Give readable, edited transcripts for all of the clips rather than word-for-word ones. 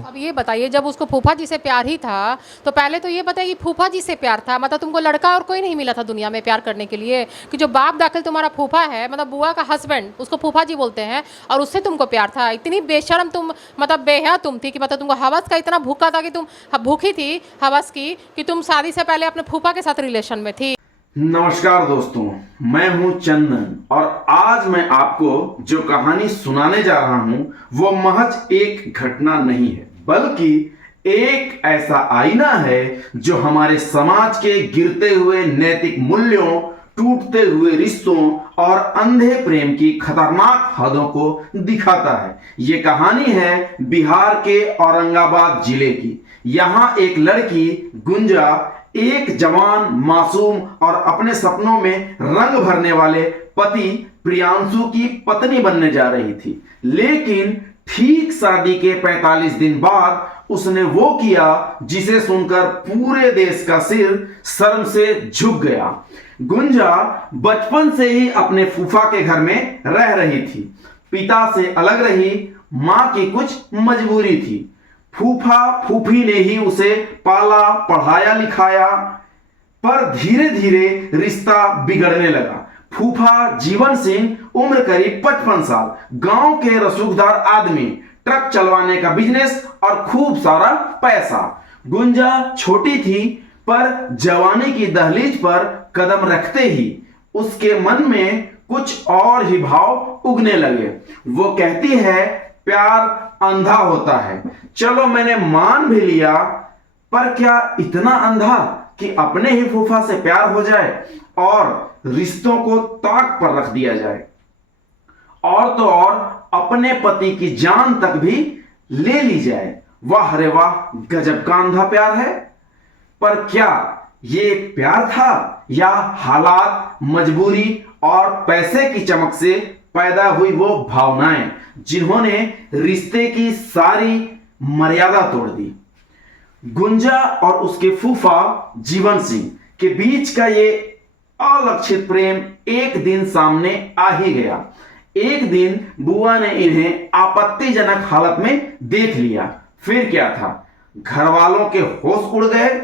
हैं। अब ये बताइए, जब उसको फूफा जी से प्यार ही था तो पहले तो ये बताइए कि फूफा जी से प्यार था, मतलब तुमको लड़का और कोई नहीं मिला था दुनिया में प्यार करने के लिए, कि जो बाप दाखिल तुम्हारा फूफा है, मतलब बुआ का हस्बैंड, उसको फूफा जी बोलते हैं, और उससे तुमको प्यार था? इतनी बेशर्म तुम, मतलब बेहया तुम थी कि मतलब तुमको हवस का इतना भूखा था कि तुम भूखी थी हवस की कि तुम शादी से पहले अपने फूफा के साथ रिलेशन में थी। नमस्कार दोस्तों, मैं हूं चंदन और आज मैं आपको जो कहानी सुनाने जा रहा हूं वो महज एक घटना नहीं है, बल्कि एक ऐसा आईना है जो हमारे समाज के गिरते हुए नैतिक मूल्यों, टूटते हुए रिश्तों और अंधे प्रेम की खतरनाक हदों को दिखाता है। ये कहानी है बिहार के औरंगाबाद जिले की। यहाँ एक लड़की गुंजा एक जवान, मासूम और अपने सपनों में रंग भरने वाले पति प्रियांशु की पत्नी बनने जा रही थी। लेकिन ठीक शादी के 45 दिन बाद उसने वो किया जिसे सुनकर पूरे देश का सिर शर्म से झुक गया। गुंजा बचपन से ही अपने फूफा के घर में रह रही थी। पिता से अलग रही, मां की कुछ मजबूरी थी। फूफा फूफी ने ही उसे पाला, पढ़ाया लिखाया, पर धीरे धीरे रिश्ता बिगड़ने लगा। फूफा जीवन सिंह, उम्र करीब 55 साल, गांव के रसूखदार आदमी, ट्रक चलवाने का बिजनेस और खूब सारा पैसा। गुंजा छोटी थी, पर जवानी की दहलीज पर कदम रखते ही उसके मन में कुछ और ही भाव उगने लगे। वो कहती है, प्यार अंधा होता है। चलो मैंने मान भी लिया, पर क्या इतना अंधा कि अपने ही फूफा से प्यार हो जाए और रिश्तों को ताक पर रख दिया जाए, और तो और अपने पति की जान तक भी ले ली जाए। वाह रे वाह, गजब का अंधा प्यार है। पर क्या ये प्यार था या हालात, मजबूरी और पैसे की चमक से पैदा हुई वो भावनाएं जिन्होंने रिश्ते की सारी मर्यादा तोड़ दी? गुंजा और उसके फूफा जीवन सिंह के बीच का ये अलक्षित प्रेम एक दिन सामने आ ही गया। एक दिन बुआ ने इन्हें आपत्तिजनक हालत में देख लिया। फिर क्या था, घर वालों के होश उड़ गए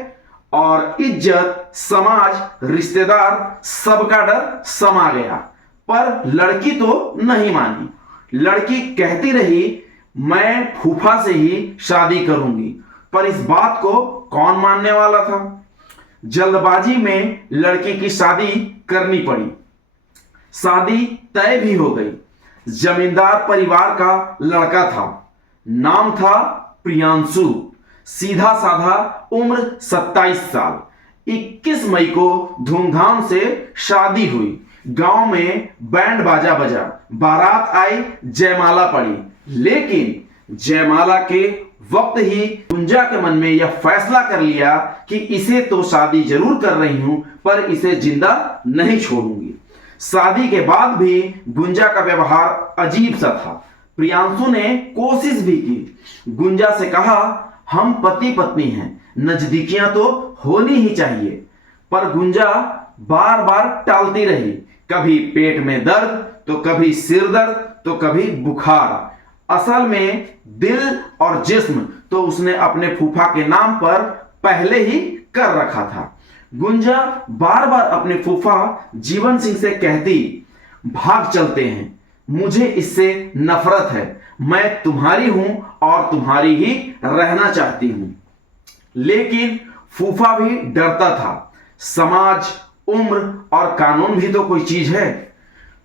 और इज्जत, समाज, रिश्तेदार सबका डर समा गया। पर लड़की तो नहीं मानी। लड़की कहती रही, मैं फूफा से ही शादी करूंगी। पर इस बात को कौन मानने वाला था? जल्दबाजी में लड़की की शादी करनी पड़ी। शादी तय भी हो गई। जमींदार परिवार का लड़का था। नाम था प्रियांशु। सीधा साधा, उम्र 27 साल। 21 मई को धूमधाम से शादी हुई। गांव में बैंड बाजा बजा, बारात आई, जयमाला पड़ी। लेकिन जयमाला के वक्त ही गुंजा के मन में यह फैसला कर लिया कि इसे तो शादी जरूर कर रही हूं, पर इसे जिंदा नहीं छोड़ूंगी। शादी के बाद भी गुंजा का व्यवहार अजीब सा था। प्रियांशु ने कोशिश भी की। गुंजा से कहा, हम पति पत्नी हैं, नजदीकियां तो होनी ही चाहिए। पर गुंजा बार बार टालती रही। कभी पेट में दर्द, तो कभी सिर दर्द, तो कभी बुखार। असल में दिल और जिस्म तो उसने अपने फूफा के नाम पर पहले ही कर रखा था। गुंजा बार बार अपने फूफा जीवन सिंह से कहती, भाग चलते हैं, मुझे इससे नफरत है, मैं तुम्हारी हूं और तुम्हारी ही रहना चाहती हूं। लेकिन फूफा भी डरता था। समाज, उम्र और कानून भी तो कोई चीज है।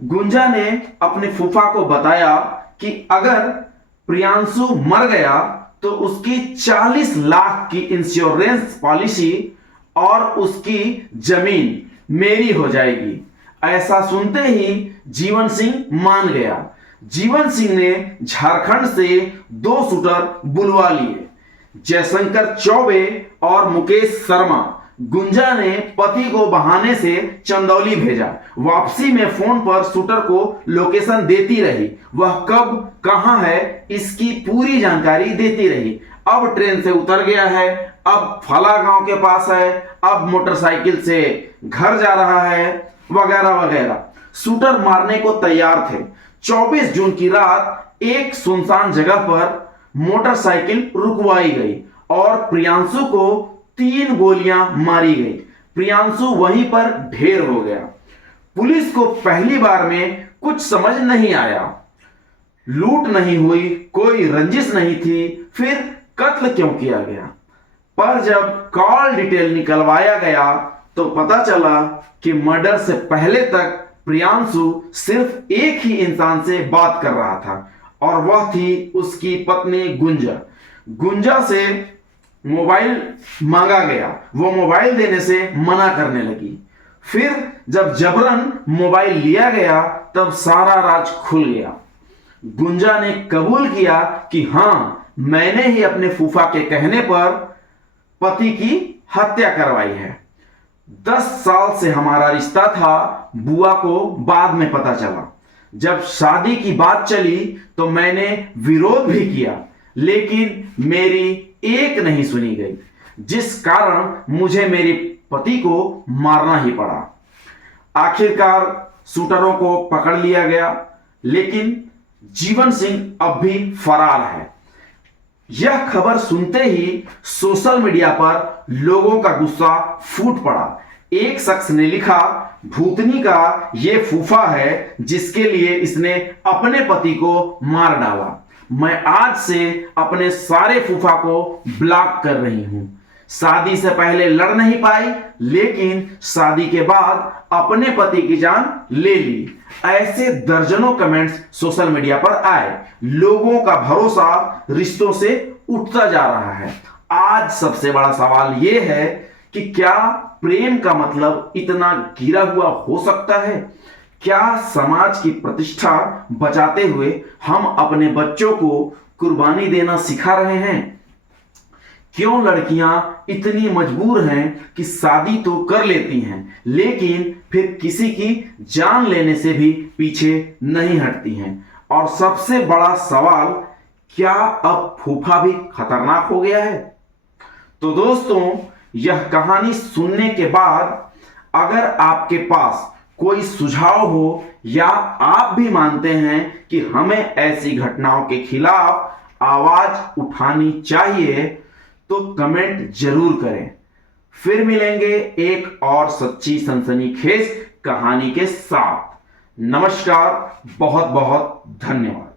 गुंजा ने अपने फूफा को बताया कि अगर प्रियांशु मर गया तो उसकी 40 लाख की इंश्योरेंस पॉलिसी और उसकी जमीन मेरी हो जाएगी। ऐसा सुनते ही जीवन सिंह मान गया। जीवन सिंह ने झारखंड से 2 शूटर बुलवा लिए, जयशंकर चौबे और मुकेश शर्मा। गुंजा ने पति को बहाने से चंदौली भेजा। वापसी में फोन पर शूटर को लोकेशन देती रही। वह कब कहां है इसकी पूरी जानकारी देती रही। अब ट्रेन से उतर गया है, अब फला गांव के पास है, अब मोटरसाइकिल से घर जा रहा है, वगैरह वगैरह। शूटर मारने को तैयार थे। 24 जून की रात एक सुनसान जगह पर मोटरसाइकिल रुकवाई गई और प्रियांशु को 3 गोलियां मारी गई। प्रियांशु वहीं पर ढेर हो गया। पुलिस को पहली बार में कुछ समझ नहीं आया। लूट नहीं हुई, कोई रंजिश नहीं थी, फिर कत्ल क्यों किया गया? पर जब कॉल डिटेल निकलवाया गया तो पता चला कि मर्डर से पहले तक प्रियांशु सिर्फ एक ही इंसान से बात कर रहा था और वह थी उसकी पत्नी गुंजा। गुंजा से मोबाइल मांगा गया, वो मोबाइल देने से मना करने लगी। फिर जब जबरन मोबाइल लिया गया तब सारा राज खुल गया। गुंजा ने कबूल किया कि हां, मैंने ही अपने फूफा के कहने पर पति की हत्या करवाई है। 10 साल से हमारा रिश्ता था, बुआ को बाद में पता चला। जब शादी की बात चली तो मैंने विरोध भी किया, लेकिन मेरी एक नहीं सुनी गई, जिस कारण मुझे मेरे पति को मारना ही पड़ा। आखिरकार शूटरों को पकड़ लिया गया, लेकिन जीवन सिंह अब भी फरार है। यह खबर सुनते ही सोशल मीडिया पर लोगों का गुस्सा फूट पड़ा। एक शख्स ने लिखा, भूतनी का ये फूफा है जिसके लिए इसने अपने पति को मार डाला। मैं आज से अपने सारे फूफा को ब्लॉक कर रही हूं। शादी से पहले लड़ नहीं पाई, लेकिन शादी के बाद अपने पति की जान ले ली। ऐसे दर्जनों कमेंट्स सोशल मीडिया पर आए। लोगों का भरोसा रिश्तों से उठता जा रहा है। आज सबसे बड़ा सवाल यह है कि क्या प्रेम का मतलब इतना गिरा हुआ हो सकता है? क्या समाज की प्रतिष्ठा बचाते हुए हम अपने बच्चों को कुर्बानी देना सिखा रहे हैं? क्यों लड़कियां इतनी मजबूर हैं कि शादी तो कर लेती हैं, लेकिन फिर किसी की जान लेने से भी पीछे नहीं हटती हैं? और सबसे बड़ा सवाल, क्या अब फूफा भी खतरनाक हो गया है? तो दोस्तों, यह कहानी सुनने के बाद अगर आपके पास कोई सुझाव हो या आप भी मानते हैं कि हमें ऐसी घटनाओं के खिलाफ आवाज उठानी चाहिए, तो कमेंट जरूर करें। फिर मिलेंगे एक और सच्ची सनसनीखेज कहानी के साथ। नमस्कार, बहुत बहुत धन्यवाद।